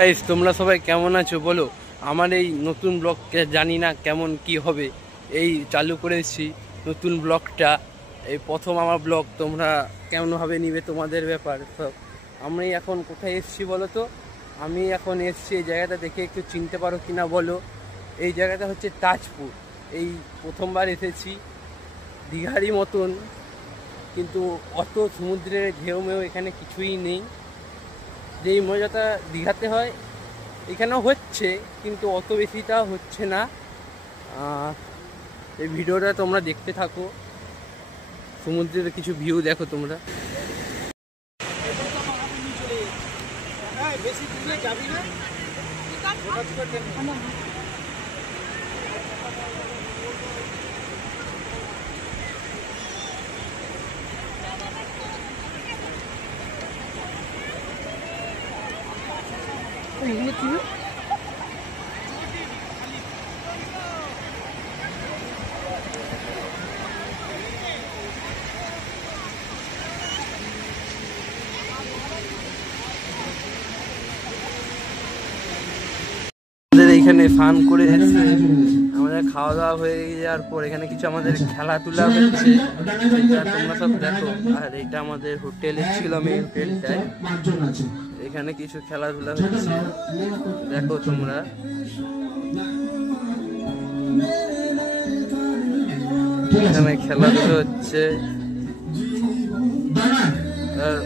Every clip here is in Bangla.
গাইস তোমরা সবাই কেমন আছো বলো। আমার এই নতুন ব্লগকে জানি না কেমন কি হবে, এই চালু করেছি নতুন ব্লগটা, এই প্রথম আমার ব্লগ। তোমরা কেমনভাবে নিবে তোমাদের ব্যাপার সব। আমি এখন কোথায় এসেছি বলো তো? আমি এখন এসেছি এই জায়গাটা, দেখে একটু চিনতে পারো কিনা বলো। এই জায়গাটা হচ্ছে তাজপুর। এই প্রথমবার এসেছি, দীঘারই মতন, কিন্তু অত সমুদ্রের ঢেউ মেউ এখানে কিছুই নেই। যেই মজাটা দীঘাতে হয় এখানেও হচ্ছে, কিন্তু অত বেশিটা হচ্ছে না। এই ভিডিওটা তোমরা দেখতে থাকো, সমুদ্রের কিছু ভিউ দেখো তোমরা। এখানে স্নান করে এসে আমাদের খাওয়া দাওয়া হয়ে যাওয়ার পর এখানে কিছু আমাদের খেলাধুলা হচ্ছে, সেটা তোমরা সব দেখো। আর এটা আমাদের হোটেলে ছিলাম, এই হোটেলটায় এখানে কিছু খেলাধুলা হচ্ছে, দেখো তোমরা। এখানে খেলাধুলা হচ্ছে। আর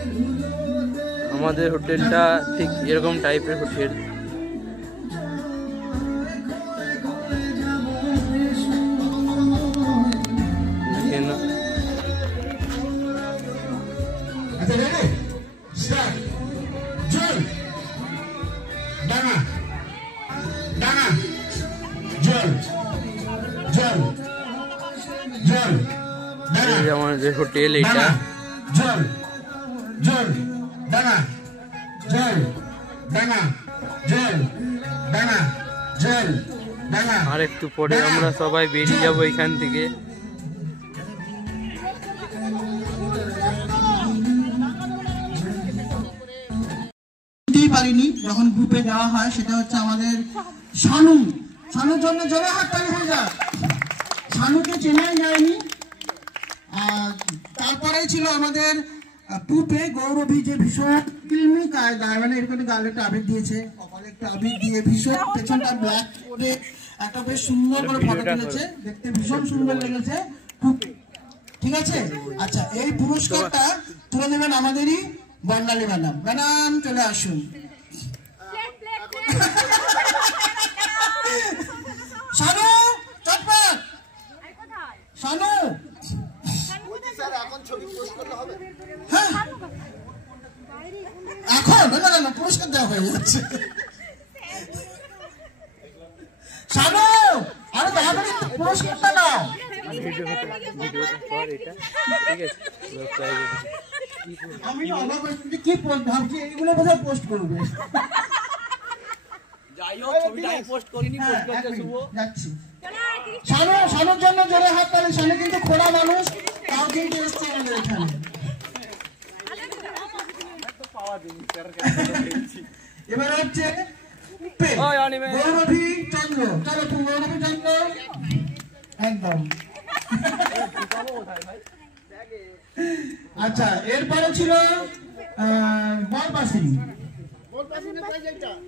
আমাদের হোটেলটা ঠিক এরকম টাইপের হোটেল। আমাদের হোটেল এটা। আর একটু পরে আমরা সবাই বেরিয়ে যাবো এখান থেকে। পারিনি যখন গ্রুপে দেওয়া হয়, সেটা হচ্ছে আমাদের শানুর জন্য জোরে হাততালি হয়ে যায়। শানুকে চেনাই যায়নি। তারপরে ছিল আমাদের পুপে গৌরবী, যে ভীষণ ফিল্মি কায়দায়, মানে এরকম গালে একটা আবির দিয়েছে, কপালে একটা আবির দিয়ে ভীষণ পেছনটা ব্ল্যাক করে একটা বেশ সুন্দর করে ফটো তুলেছে, দেখতে ভীষণ সুন্দর লেগেছে পুপে। ঠিক আছে, আচ্ছা, এই পুরস্কারটা তুলে দেবেন আমাদেরই বর্ণালী ম্যাডাম। ম্যাডাম চলে আসুন। শানু চটপট, শানু। হ্যাঁ এখন না পুরস্কার দেওয়া হয়ে যাচ্ছে। শানু আরে তাড়াতাড়ি পুরস্কারটা নাও। আমি অবাক হচ্ছি কি ভাবছি, এইগুলো বোধহয় পোস্ট করবে। শানুর জন্য জোরে হাত তালি। শানু কিন্তু খোলা মানুষ, তাও কিন্তু এসছে আমাদের এখানে। এবার হচ্ছে গৌরবী চন্দ্র। চলো তুমি গৌরবী চন্দ্র, একদম। আচ্ছা, এরপরে ছিল বরপাসিং।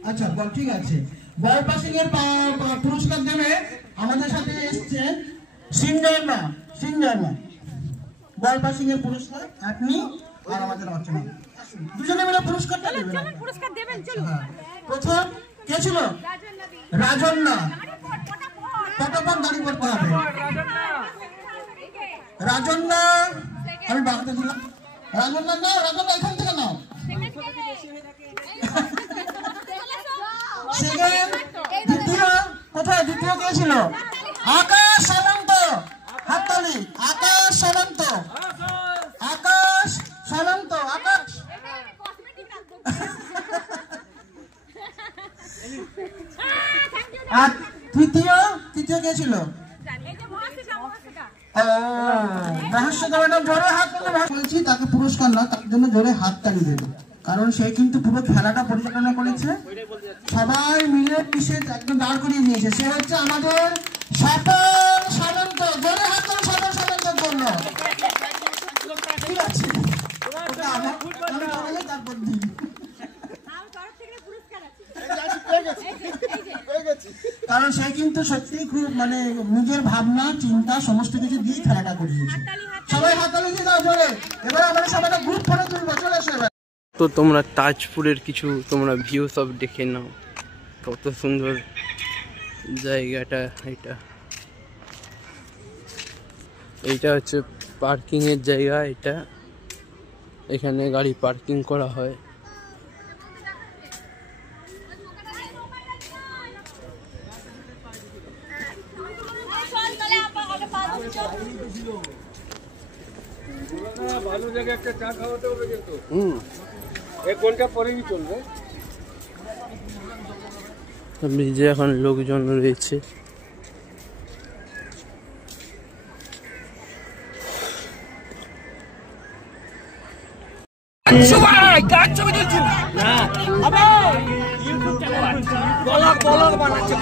আচ্ছা বল, ঠিক আছে। বরপাসিং এর পুরস্কার দেবে আমাদের সাথে এসছে সিনজর্না। বরপাসিং এর পুরস্কার আপনি আর আমাদের অর্চনা দুজনে মিলে পুরস্কারটা দেবেন। প্রথম কে ছিল? রাজন্না। কতক্ষণ দাঁড়িয়ে পড়তে হবে? রাজন্না, আমি বাংলাতে দিলাম। রাজন্না নাও, রাজন্না এখান থেকে নাও। দ্বিতীয় কোথায়? দ্বিতীয় কে ছিল? আকাশ সামন্ত। হাততালি। আকাশ সামন্ত। আকাশ। আর তৃতীয় কে ছিল? মহাশ্বেতা ম্যাডাম জোরে হাত তুলে বলছি, তাকে পুরস্কার না, তার জন্য জোরে হাত তালি দেবে। কারণ সে কিন্তু পুরো খেলাটা পরিচালনা করেছে, সবাই মিলে মিশে একদম দাঁড় করিয়ে নিয়েছে। সে হচ্ছে আমাদের স্বপন সামন্ত। জোরে হাত করে স্বপন সামন্তের জন্য। ঠিক আছে, তারপর দিন কারণ সে কিন্তু সত্যি খুব মানে নিজের ভাবনা চিন্তা সমস্ত কিছু দিয়ে খেলাটা করিয়েছে। সবাই হাততালি দিয়ে দাও জোরে। এবার আমরা সবাই গ্রুপ ফটো তুলবো, চলে এসো এবার। তো তোমরা তাজপুরের কিছু তোমরা ভিউ সব দেখে নাও, কত সুন্দর জায়গাটা। এইটা হচ্ছে পার্কিংয়ের জায়গা। এখানে গাড়ি পার্কিং করা হয়। ভালো জায়গায় একটা চা খাওয়াতে হবে কিন্তু। এক ঘন্টা পরেই চলবে। ব্রিজে এখন লোকজন রয়েছে। ব্লগ বানাচ্ছে।